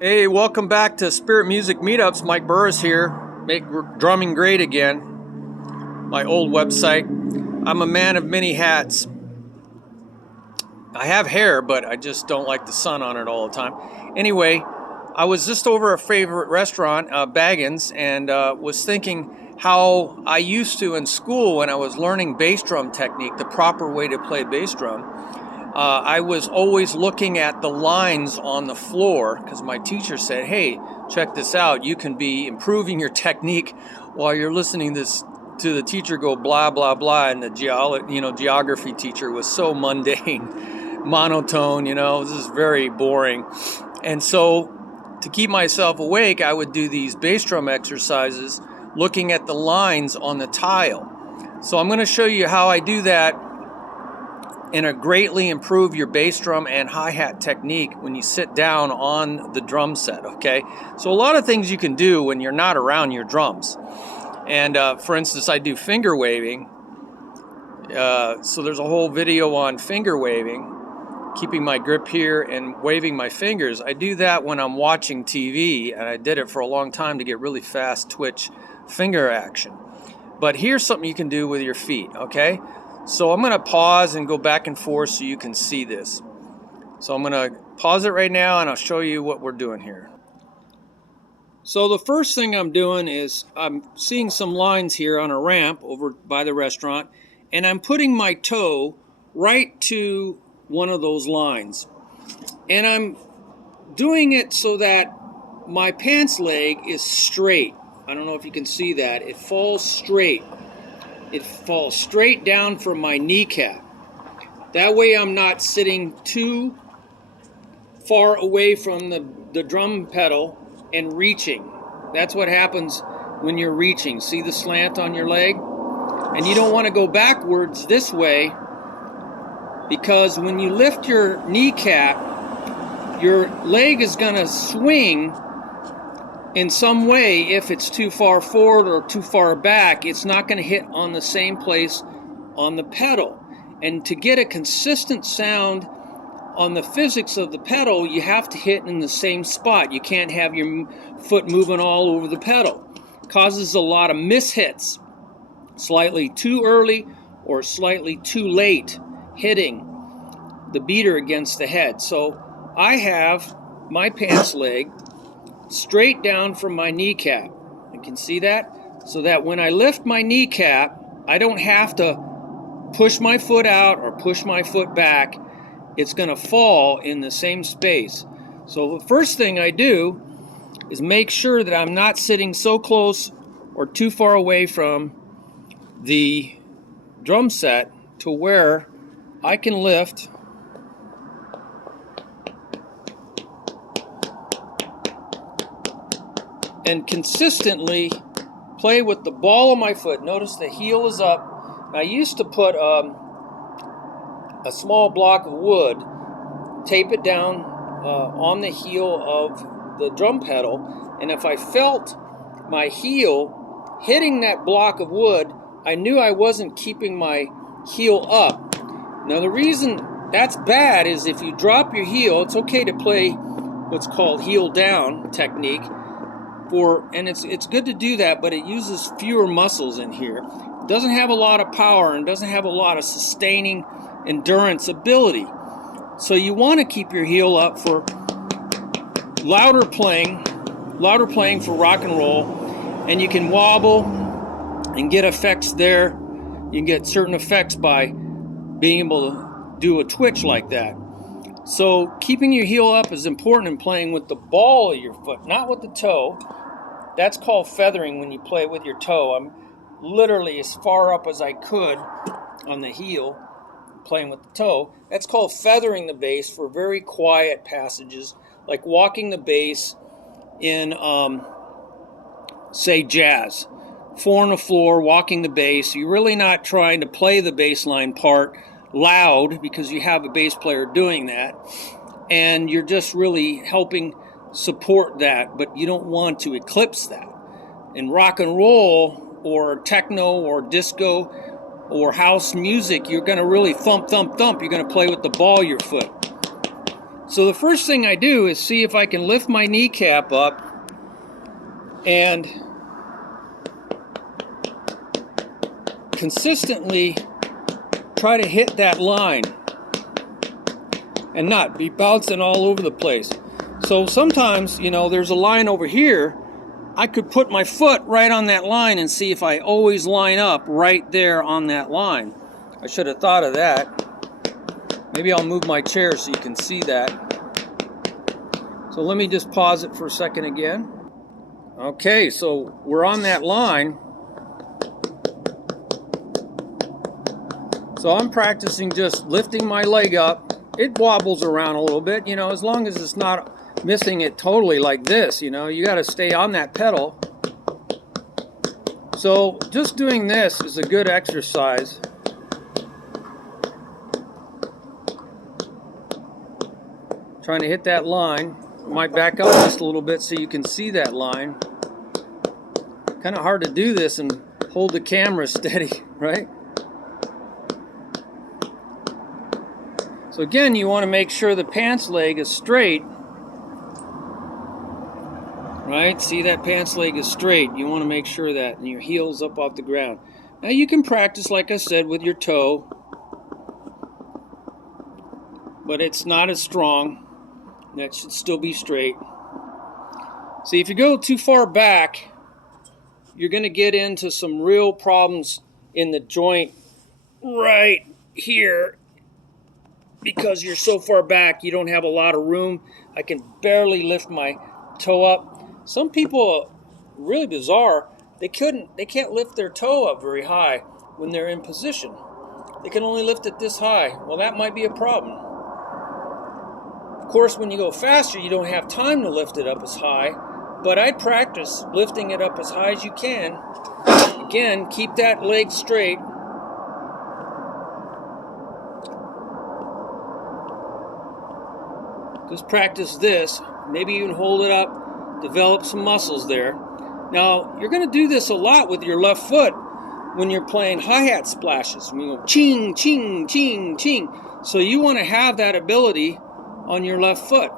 Hey, welcome back to Spirit Music Meetups. Mike Burris here. Make drumming great again. My old website. I'm a man of many hats. I have hair, but I just don't like the sun on it all the time. Anyway, I was just over a favorite restaurant, Baggins, and was thinking how I used to in school when I was learning bass drum technique, the proper way to play bass drum. I was always looking at the lines on the floor because my teacher said, hey, check this out. You can be improving your technique while you're listening to the teacher go blah, blah, blah. And the geography teacher was so mundane, monotone, this is very boring. And so to keep myself awake, I would do these bass drum exercises looking at the lines on the tile. So I'm going to show you how I do that and greatly improve your bass drum and hi-hat technique when you sit down on the drum set, okay? So a lot of things you can do when you're not around your drums. And for instance, I do finger waving. So there's a whole video on finger waving, keeping my grip here and waving my fingers. I do that when I'm watching TV, and I did it for a long time to get really fast twitch finger action. But here's something you can do with your feet, okay? So I'm going to pause and go back and forth so you can see this. So I'm going to pause it right now and I'll show you what we're doing here. So the first thing I'm doing is I'm seeing some lines here on a ramp over by the restaurant, and I'm putting my toe right to one of those lines. And I'm doing it so that my pants leg is straight. I don't know if you can see that. It falls straight. It falls straight down from my kneecap. That way I'm not sitting too far away from the drum pedal and reaching. That's what happens when you're reaching. See the slant on your leg? And you don't want to go backwards this way, because when you lift your kneecap, your leg is going to swing in some way. If it's too far forward or too far back, it's not going to hit on the same place on the pedal. And to get a consistent sound on the physics of the pedal, you have to hit in the same spot. You can't have your foot moving all over the pedal. It causes a lot of mishits, slightly too early or slightly too late hitting the beater against the head. So I have my pants leg straight down from my kneecap. You can see that? So that when I lift my kneecap, I don't have to push my foot out or push my foot back. It's going to fall in the same space. So the first thing I do is make sure that I'm not sitting so close or too far away from the drum set to where I can lift and consistently play with the ball of my foot. Notice the heel is up. I used to put a small block of wood, tape it down on the heel of the drum pedal, and if I felt my heel hitting that block of wood, I knew I wasn't keeping my heel up. Now the reason that's bad is if you drop your heel, it's okay to play what's called heel down technique, and it's good to do that, but it uses fewer muscles in here. It doesn't have a lot of power and doesn't have a lot of sustaining endurance ability. So you want to keep your heel up for louder playing for rock and roll, and you can wobble and get effects there. You can get certain effects by being able to do a twitch like that. So keeping your heel up is important in playing with the ball of your foot, not with the toe. That's called feathering when you play with your toe. I'm literally as far up as I could on the heel, playing with the toe. That's called feathering the bass for very quiet passages, like walking the bass in, say, jazz. 4 on the floor, walking the bass. You're really not trying to play the bass line part loud because you have a bass player doing that, and you're just really helping support that, but you don't want to eclipse that. In rock and roll or techno or disco or house music, you're going to really thump, thump, thump. You're going to play with the ball of your foot. So the first thing I do is see if I can lift my kneecap up and consistently try to hit that line and not be bouncing all over the place. So sometimes, you know, there's a line over here. I could put my foot right on that line and see if I always line up right there on that line. I should have thought of that. Maybe I'll move my chair so you can see that. So let me just pause it for a second again. Okay, so we're on that line. So I'm practicing just lifting my leg up. It wobbles around a little bit, you know, as long as it's not missing it totally like this, you know, you got to stay on that pedal. So just doing this is a good exercise. Trying to hit that line. I might back up just a little bit so you can see that line. Kind of hard to do this and hold the camera steady, right? So again, you want to make sure the pants leg is straight. Right? See, that pants leg is straight. You want to make sure that, and your heel's up off the ground. Now you can practice, like I said, with your toe, but it's not as strong. That should still be straight. See, if you go too far back, you're going to get into some real problems in the joint right here. Because you're so far back, you don't have a lot of room. I can barely lift my toe up. Some people, really bizarre, they can't lift their toe up very high when they're in position. They can only lift it this high. Well, that might be a problem. Of course, when you go faster, you don't have time to lift it up as high, but I'd practice lifting it up as high as you can. Again, keep that leg straight. Just practice this. Maybe even hold it up. Develop some muscles there. Now, you're going to do this a lot with your left foot when you're playing hi-hat splashes. When you go ching, ching, ching, ching. So you want to have that ability on your left foot.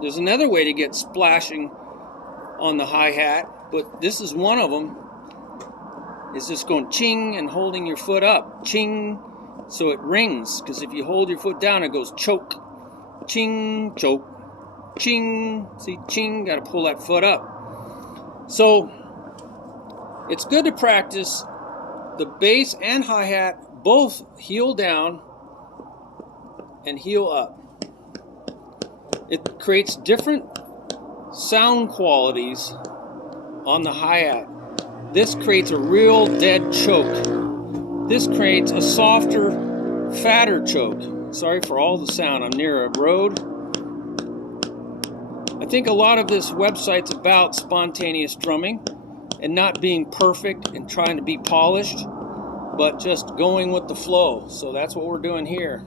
There's another way to get splashing on the hi-hat, but this is one of them. It's just going ching and holding your foot up. Ching, so it rings. Because if you hold your foot down, it goes choke. Ching, choke. Ching, see, ching, got to pull that foot up. So it's good to practice the bass and hi-hat, both heel down and heel up. It creates different sound qualities on the hi-hat. This creates a real dead choke. This creates a softer, fatter choke. Sorry for all the sound, I'm near a road. I think a lot of this website's about spontaneous drumming and not being perfect and trying to be polished, but just going with the flow. So that's what we're doing here.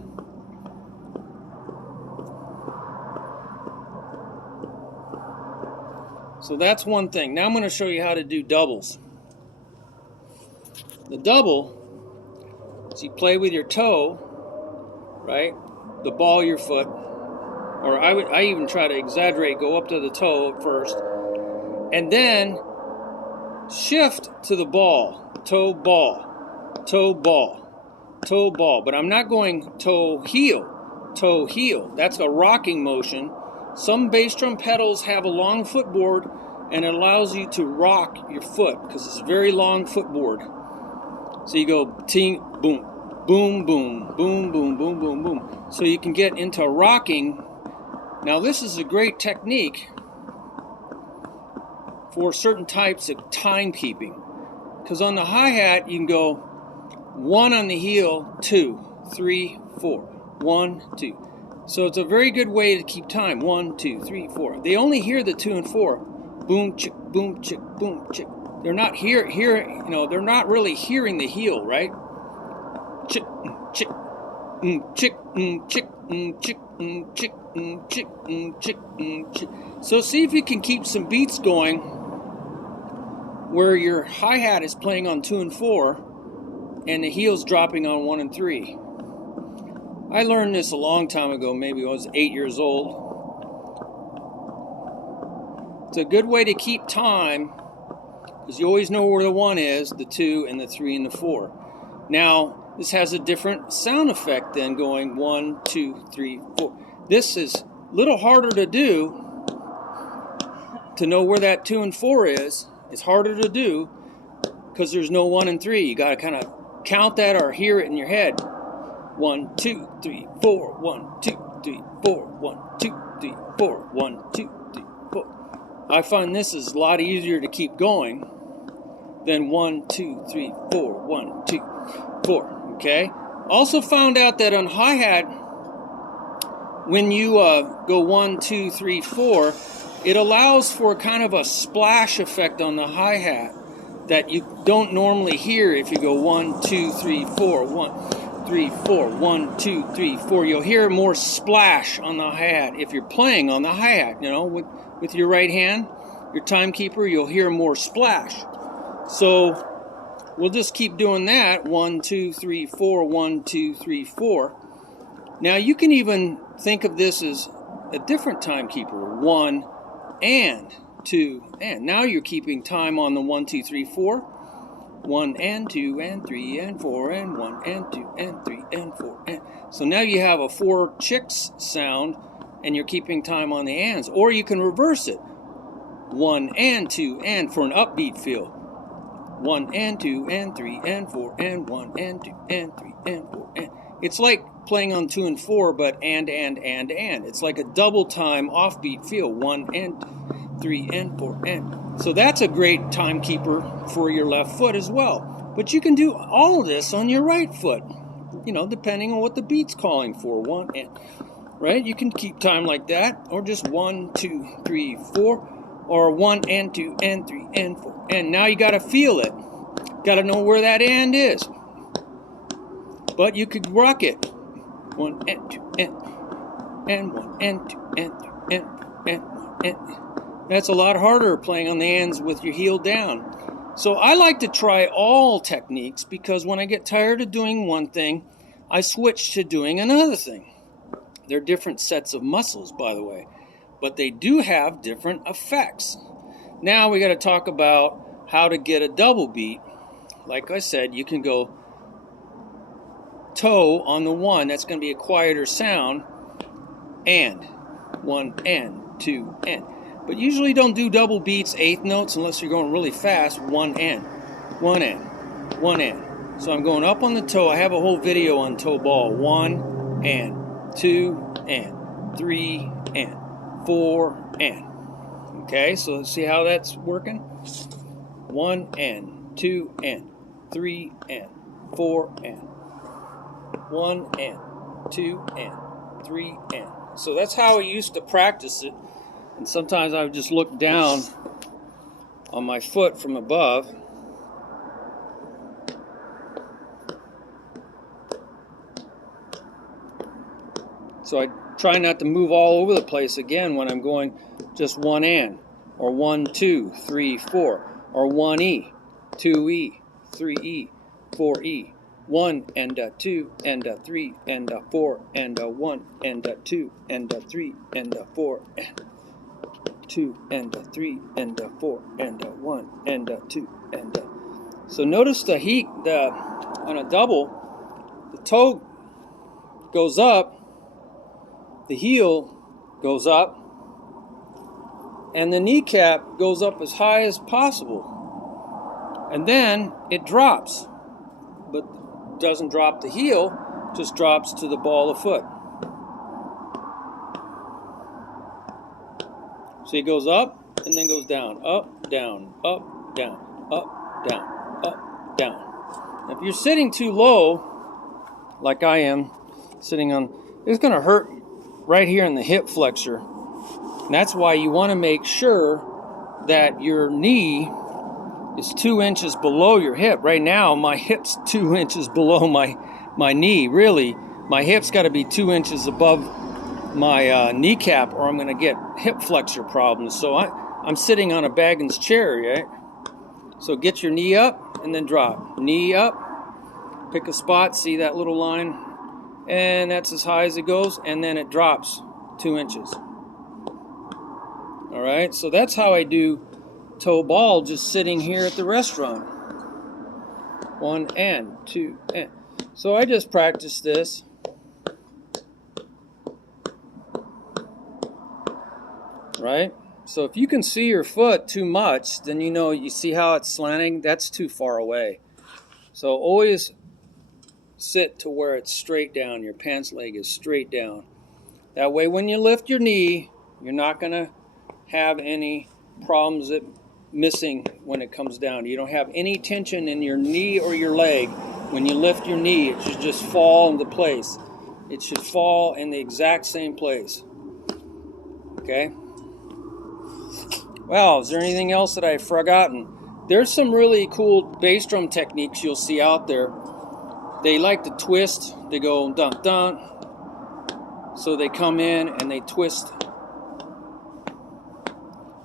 So that's one thing. Now I'm going to show you how to do doubles. The double is you play with your toe, right? The ball of your foot. Or I even try to exaggerate, go up to the toe at first, and then shift to the ball, toe, ball, toe, ball, toe, ball. But I'm not going toe, heel. That's a rocking motion. Some bass drum pedals have a long footboard, and it allows you to rock your foot because it's a very long footboard. So you go ting, boom, boom, boom, boom, boom, boom, boom, boom. So you can get into rocking. Now this is a great technique for certain types of timekeeping. Because on the hi-hat you can go 1 on the heel, 2, 3, 4, 1, 2. So it's a very good way to keep time. 1, 2, 3, 4. They only hear the 2 and 4. Boom, chick, boom, chick, boom, chick. They're not they're not really hearing the heel, right? Chick, chick, chick, chick, chick, chick, chick, chick, chick. So see if you can keep some beats going where your hi-hat is playing on 2 and 4 and the heel's dropping on 1 and 3. I learned this a long time ago, maybe I was 8 years old. It's a good way to keep time, because you always know where the 1 is, the 2, and the 3, and the 4. Now, this has a different sound effect than going 1, 2, 3, 4. This is a little harder to do, to know where that 2 and 4 is. It's harder to do because there's no 1 and 3. You got to kind of count that or hear it in your head. 1, 2, 3, 4. 1, 2, 3, 4. 1, 2, 3, 4. 1, 2, 3, 4. I find this is a lot easier to keep going than 1, 2, 3, 4. 1, 2, 4. Okay? Also found out that on hi-hat, when you go 1, 2, 3, 4, it allows for kind of a splash effect on the hi-hat that you don't normally hear if you go 1, 2, 3, 4, 1, 3, 4, 1, 2, 3, 4. You'll hear more splash on the hi-hat if you're playing on the hi-hat, you know, with your right hand, your timekeeper, you'll hear more splash. So we'll just keep doing that. 1, 2, 3, 4, 1, 2, 3, 4. Now you can even think of this as a different timekeeper. 1 and 2 and. Now you're keeping time on the 1, 2, 3, 4. 1 and 2 and 3 and 4 and 1 and 2 and 3 and 4 and. So now you have a 4 chicks sound and you're keeping time on the ands. Or you can reverse it. 1 and 2 and for an upbeat feel. 1 and 2 and 3 and 4 and 1 and 2 and 3 and 4 and. It's like playing on 2 and 4, but and. It's like a double time offbeat feel. 1 and 3 and 4 and. So that's a great timekeeper for your left foot as well. But you can do all of this on your right foot, you know, depending on what the beat's calling for. 1 and, right? You can keep time like that, or just 1, 2, 3, 4, or 1 and 2 and 3 and 4. And now you got to feel it. Got to know where that and is. But you could rock it. 1 and 2 and 1 and 2 and 3 and 1 and. That's a lot harder playing on the ands with your heel down. So I like to try all techniques because when I get tired of doing one thing, I switch to doing another thing. They're different sets of muscles, by the way, but they do have different effects. Now we got to talk about how to get a double beat. Like I said, you can go toe on the 1. That's going to be a quieter sound. And 1 and 2 and. But usually don't do double beats, 8th notes, unless you're going really fast. 1 and, 1 and, 1 and. So I'm going up on the toe. I have a whole video on toe ball. 1 and, 2 and, 3 and, 4 and. Okay, so let's see how that's working. 1 and, 2 and, 3 and, 4 and. 1 and, 2 and, 3 and. So that's how I used to practice it. And sometimes I would just look down on my foot from above. So I try not to move all over the place again when I'm going just 1 and, or 1, 2, 3, 4, or 1E, 2E, 3E, 4E, 1 and 2 and 3 and 4 and 1 and 2 and 3 and 4 and 2 and 3 and 4 and 1 and 2 and. So notice the heat on a double, the toe goes up, the heel goes up, and the kneecap goes up as high as possible. And then it drops, but doesn't drop the heel, just drops to the ball of foot. So it goes up and then goes down, up, down, up, down, up, down, up, down. Now, if you're sitting too low, like I am, sitting on, it's going to hurt right here in the hip flexor. And that's why you want to make sure that your knee is 2 inches below your hip. Right now, my hip's 2 inches below my knee. Really, my hip's got to be 2 inches above my kneecap, or I'm going to get hip flexor problems. So I'm sitting on a Baggins chair, right? So get your knee up and then drop. Knee up, pick a spot, see that little line and that's as high as it goes, and then it drops 2 inches. All right, so that's how I do toe ball just sitting here at the restaurant. 1 and 2 and. So I just practice this. Right? So if you can see your foot too much, then you see how it's slanting? That's too far away. So always sit to where it's straight down. Your pants leg is straight down. That way when you lift your knee, you're not going to have any problems missing when it comes down. You don't have any tension in your knee or your leg. When you lift your knee, it should just fall into place. It should fall in the exact same place. Okay? Well, is there anything else that I've forgotten? There's some really cool bass drum techniques you'll see out there. They like to twist. They go dun dun. So they come in and they twist.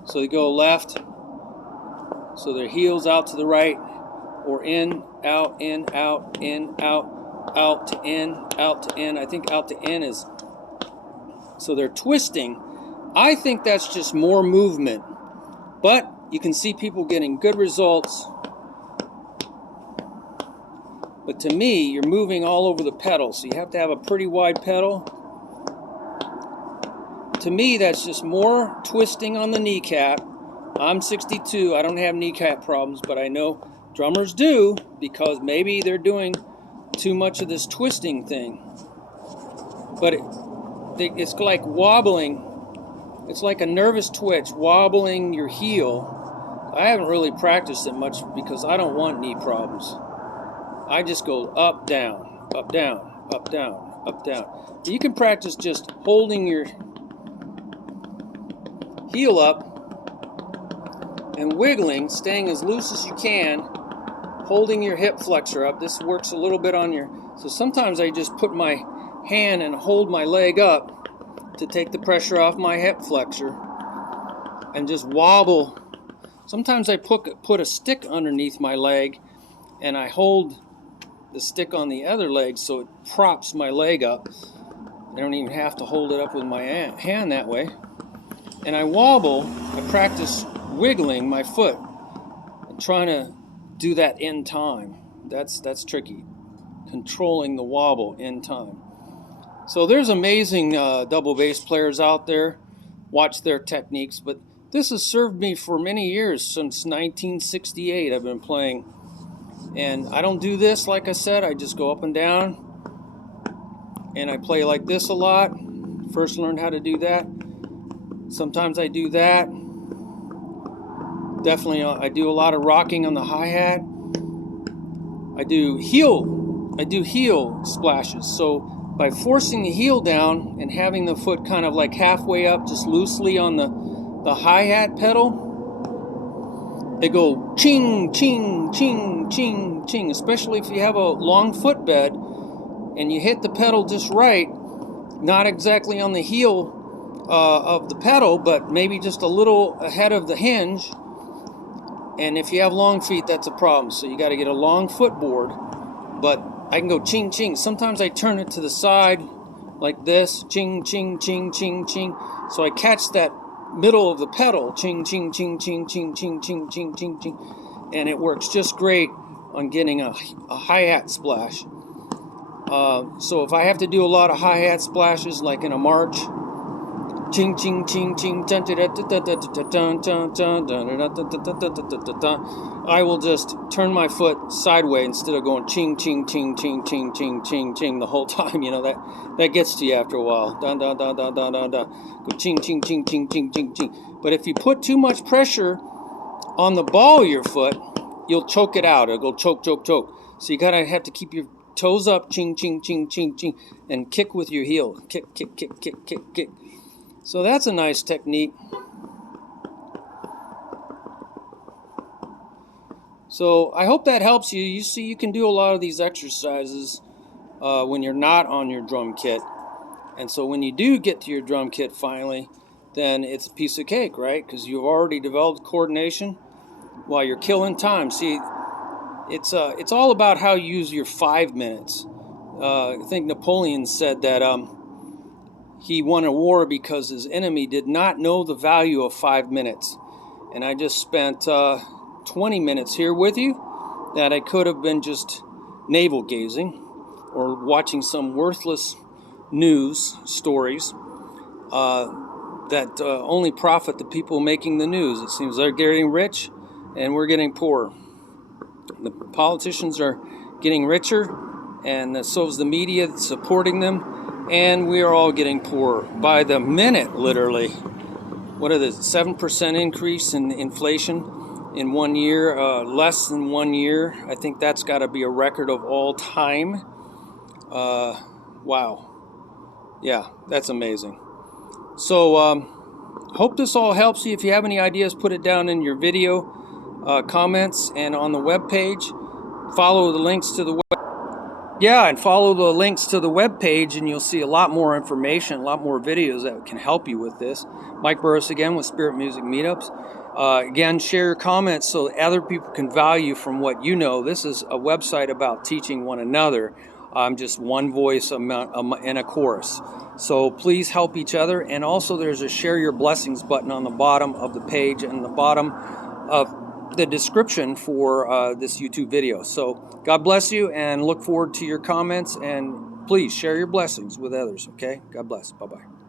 So they go left. So their heels out to the right, or in, out, out to in, out to in. I think out to in is. So they're twisting. I think that's just more movement. But you can see people getting good results. But to me, you're moving all over the pedal, so you have to have a pretty wide pedal. To me, that's just more twisting on the kneecap. I'm 62, I don't have kneecap problems, but I know drummers do, because maybe they're doing too much of this twisting thing. But it's like wobbling. It's like a nervous twitch, wobbling your heel. I haven't really practiced it much because I don't want knee problems. I just go up, down, up, down, up, down, up, down. You can practice just holding your heel up and wiggling, staying as loose as you can, holding your hip flexor up. This works a little bit on your... So sometimes I just put my hand and hold my leg up to take the pressure off my hip flexor and just wobble. Sometimes I put a stick underneath my leg and I hold the stick on the other leg so it props my leg up. I don't even have to hold it up with my hand that way. And I wobble. I practice wiggling my foot and trying to do that in time. That's tricky. Controlling the wobble in time. So there's amazing double bass players out there. Watch their techniques, but this has served me for many years. Since 1968 I've been playing, and I don't do this like I said. I just go up and down, and I play like this a lot. First learned how to do that. Sometimes I do that. Definitely I do a lot of rocking on the hi-hat. I do heel splashes. So by forcing the heel down and having the foot kind of like halfway up, just loosely on the hi-hat pedal, they go ching, ching, ching, ching, ching, especially if you have a long footbed and you hit the pedal just right, not exactly on the heel of the pedal, but maybe just a little ahead of the hinge. And if you have long feet, that's a problem. So you got to get a long footboard. But I can go ching, ching. Sometimes I turn it to the side like this. Ching, ching, ching, ching, ching. So I catch that middle of the pedal. Ching, ching, ching, ching, ching, ching, ching, ching, ching, ching. And it works just great on getting a hi-hat splash. So if I have to do a lot of hi-hat splashes, like in a march, ching, ching, ching, ching, I will just turn my foot sideways instead of going ching, ching, ching, ching, ching, ching, ching, ching the whole time. You know, that gets to you after a while. Dun, dun, dun, dun, dun, dun, dun. Go ching, ching, ching, ching, ching, ching, ching. But if you put too much pressure on the ball of your foot, you'll choke it out. It'll go choke, choke, choke. So you gotta have to keep your toes up, ching, ching, ching, ching, ching, and kick with your heel. Kick, kick, kick, kick, kick, kick. So that's a nice technique. So I hope that helps you. You see, you can do a lot of these exercises when you're not on your drum kit. And so when you do get to your drum kit finally, then it's a piece of cake, right? Because you've already developed coordination while you're killing time. See, it's all about how you use your 5 minutes. I think Napoleon said that he won a war because his enemy did not know the value of 5 minutes. And I just spent 20 minutes here with you that I could have been just navel gazing or watching some worthless news stories that only profit the people making the news. It seems they're getting rich and we're getting poor. The politicians are getting richer, and so is the media supporting them, and we are all getting poorer by the minute, literally. What is it, 7% increase in inflation in 1 year, less than 1 year? I think that's got to be a record of all time. Wow. Yeah, that's amazing. So, hope this all helps you. If you have any ideas, put it down in your video comments and on the web page. Follow the links to the web. Yeah, and follow the links to the web page, and you'll see a lot more information, a lot more videos that can help you with this. Mike Burris again with Spirit Music Meetups. Again, share your comments so other people can value from what you know. This is a website about teaching one another. I'm just one voice in a chorus. So please help each other. And also there's a share your blessings button on the bottom of the page and the bottom of the description for this YouTube video. So God bless you, and look forward to your comments, and please share your blessings with others, okay? God bless. Bye-bye.